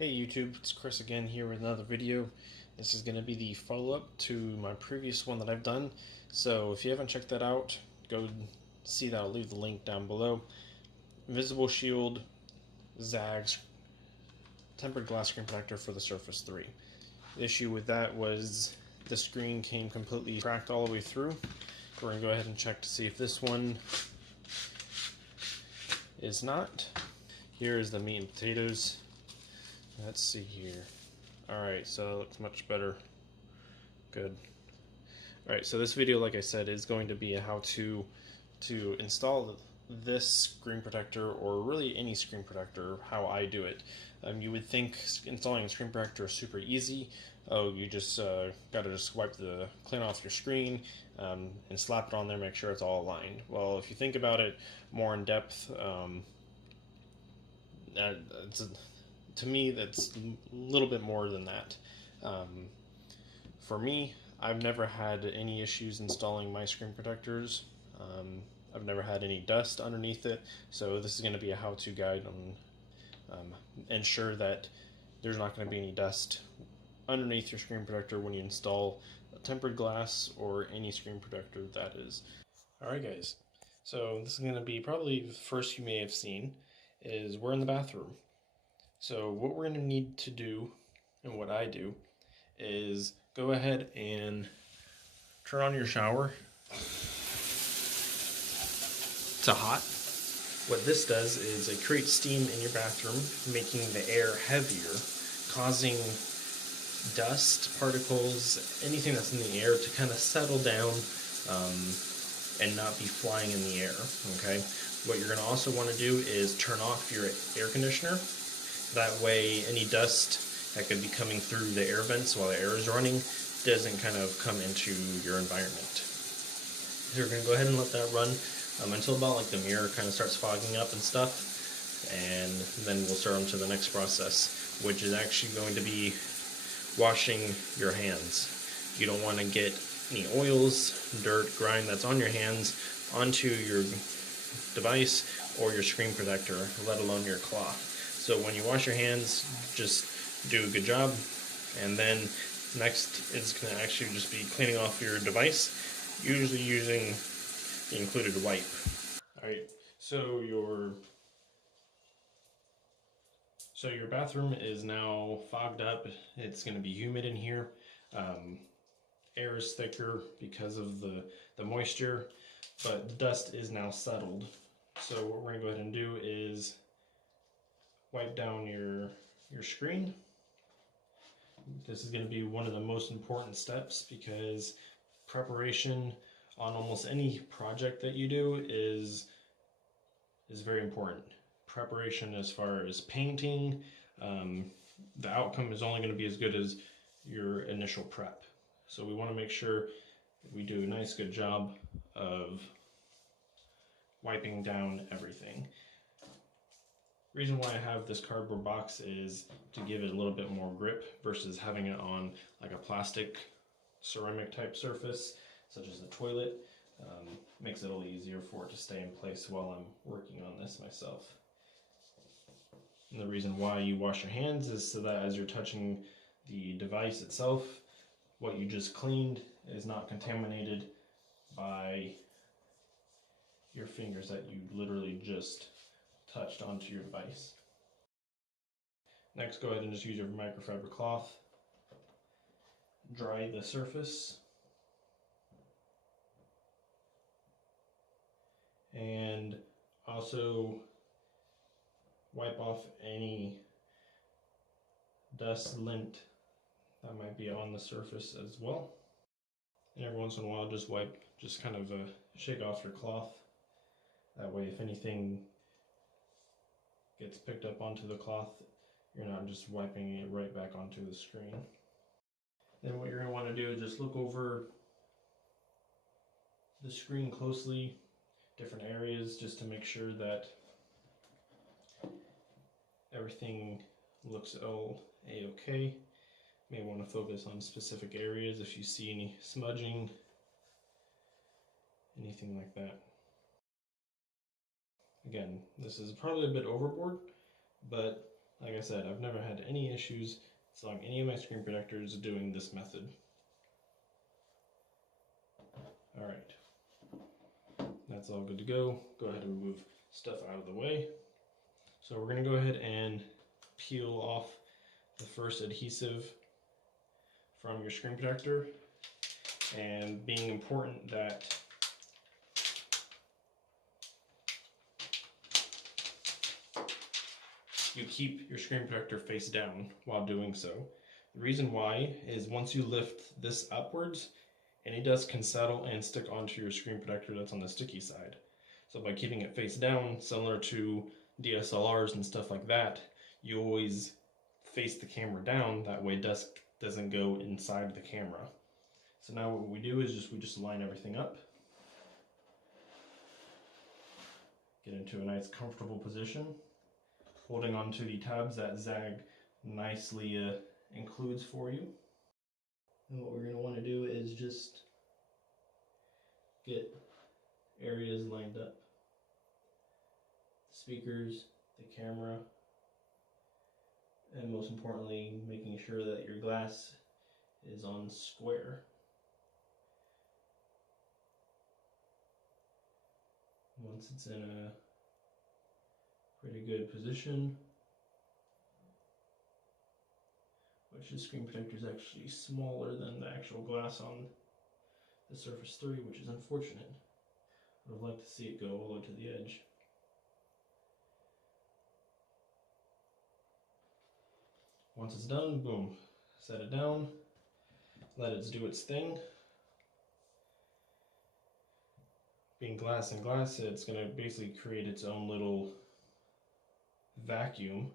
Hey YouTube, it's Chris again here with another video. This is going to be the follow-up to my previous one that I've done. So if you haven't checked that out, go see that. I'll leave the link down below. Invisible Shield, Zagg's tempered glass screen protector for the Surface 3. The issue with that was the screen came completely cracked all the way through. We're going to go ahead and check to see if this one is not. Here is the meat and potatoes. Let's see here. Alright, so it looks much better. Good. Alright, so this video, like I said, is going to be a how-to to install this screen protector, or really any screen protector, how I do it. You would think installing a screen protector is super easy. Oh, you just gotta just wipe the clean off your screen and slap it on there, make sure it's all aligned. Well, if you think about it more in depth, to me, that's a little bit more than that. For me, I've never had any issues installing my screen protectors. I've never had any dust underneath it, so this is going to be a how-to guide on ensure that there's not going to be any dust underneath your screen protector when you install a tempered glass or any screen protector, that is. Alright guys, so this is going to be probably the first you may have seen, is we're in the bathroom. So what we're going to need to do, and what I do, is go ahead and turn on your shower to hot. What this does is it creates steam in your bathroom, making the air heavier, causing dust, particles, anything that's in the air to kind of settle down and not be flying in the air. Okay. What you're going to also want to do is turn off your air conditioner. That way any dust that could be coming through the air vents while the air is running doesn't kind of come into your environment. So we're going to go ahead and let that run until about like the mirror kind of starts fogging up and stuff, and then we'll start on to the next process, which is actually going to be washing your hands. You don't want to get any oils, dirt, grime that's on your hands onto your device or your screen protector, let alone your cloth. So when you wash your hands, just do a good job, and then next it's going to actually just be cleaning off your device, usually using the included wipe. Alright, so your bathroom is now fogged up. It's going to be humid in here. Air is thicker because of the moisture, but the dust is now settled. So what we're going to go ahead and do is wipe down your screen. This is going to be one of the most important steps, because preparation on almost any project that you do is very important. Preparation as far as painting, the outcome is only going to be as good as your initial prep. So we want to make sure we do a nice good job of wiping down everything. Reason why I have this cardboard box is to give it a little bit more grip versus having it on like a plastic ceramic type surface such as the toilet. Makes it a little easier for it to stay in place while I'm working on this myself. And the reason why you wash your hands is so that as you're touching the device itself, what you just cleaned is not contaminated by your fingers that you literally just touched onto your device. Next, go ahead and just use your microfiber cloth. Dry the surface. And also wipe off any dust, lint that might be on the surface as well. And every once in a while, just kind of shake off your cloth. That way, if anything gets picked up onto the cloth, you're not just wiping it right back onto the screen. Then what you're going to want to do is just look over the screen closely, different areas, just to make sure that everything looks all a-okay. May want to focus on specific areas if you see any smudging, anything like that. Again, this is probably a bit overboard, but like I said, I've never had any issues installing any of my screen protectors doing this method. Alright, that's all good to go. Go ahead and move stuff out of the way. So we're going to go ahead and peel off the first adhesive from your screen protector, and being important that you keep your screen protector face down while doing so. The reason why is once you lift this upwards, any dust can settle and stick onto your screen protector that's on the sticky side. So by keeping it face down, similar to DSLRs and stuff like that, you always face the camera down, that way dust doesn't go inside the camera. So now what we do is we just line everything up, get into a nice comfortable position, holding onto the tabs that Zagg nicely includes for you. And what we're going to want to do is just get areas lined up. The speakers, the camera, and most importantly, making sure that your glass is on square. Once it's in a pretty good position, which the screen protector is actually smaller than the actual glass on the Surface 3, which is unfortunate. I would like to see it go all the way to the edge. Once it's done, boom, set it down, let it do its thing. Being glass and glass, it's going to basically create its own little vacuum,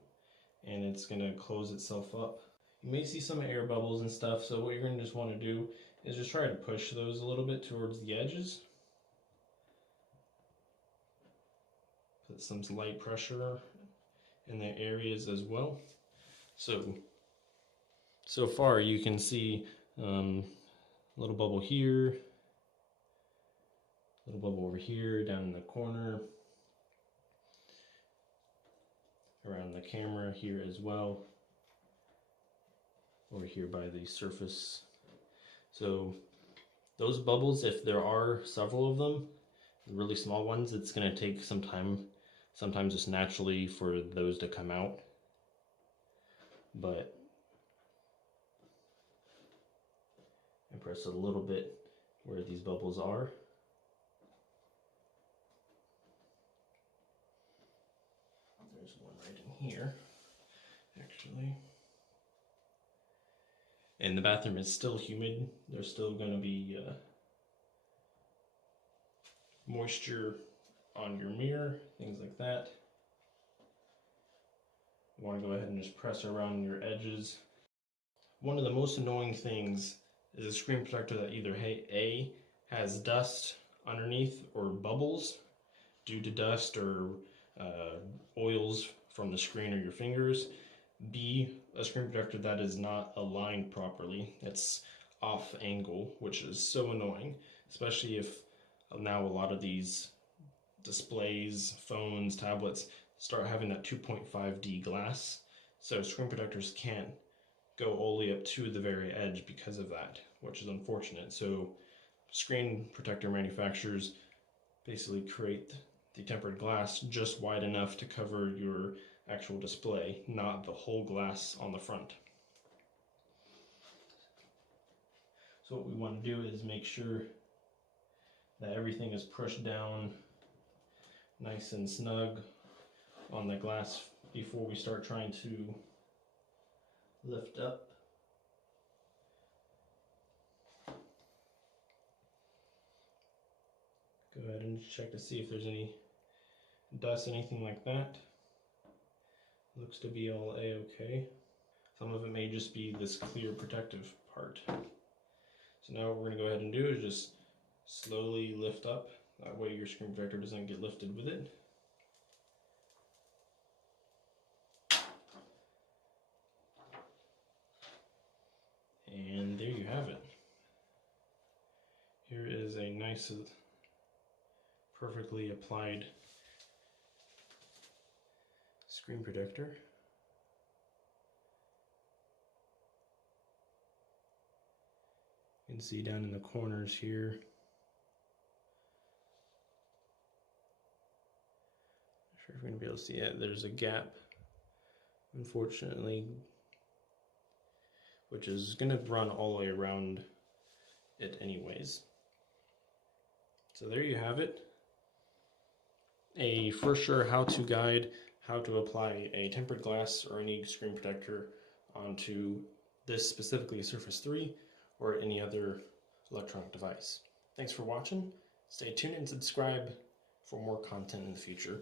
and it's going to close itself up. You may see some air bubbles and stuff, so what you're going to just want to do is just try to push those a little bit towards the edges. Put some light pressure in the areas as well. So far you can see a little bubble here, little bubble over here, down in the corner, around the camera here as well, over here by the Surface. So those bubbles, if there are several of them, really small ones, it's going to take some time, sometimes just naturally, for those to come out. But I press a little bit where these bubbles are. There's one right in here, actually. And the bathroom is still humid. There's still going to be moisture on your mirror, things like that. You want to go ahead and just press around your edges. One of the most annoying things is a screen protector that either A, has dust underneath or bubbles due to dust or oils from the screen or your fingers. B, a screen protector that is not aligned properly. It's off angle, which is so annoying, especially if now a lot of these displays, phones, tablets start having that 2.5D glass. So screen protectors can't go all the way up to the very edge because of that, which is unfortunate. So screen protector manufacturers basically create the tempered glass just wide enough to cover your actual display, not the whole glass on the front. So what we want to do is make sure that everything is pushed down nice and snug on the glass before we start trying to lift up. Go ahead and check to see if there's any dust, anything like that. Looks to be all a-okay. Some of it may just be this clear protective part. So now what we're going to go ahead and do is just slowly lift up. That way your screen protector doesn't get lifted with it. And there you have it. Here is a nice, perfectly applied screen protector. can see down in the corners here. Not sure if we're going to be able to see it. There's a gap, unfortunately, which is going to run all the way around it anyways. So there you have it. A for sure how-to guide, how to apply a tempered glass or any screen protector onto this, specifically a Surface 3 or any other electronic device. Thanks for watching. Stay tuned and subscribe for more content in the future.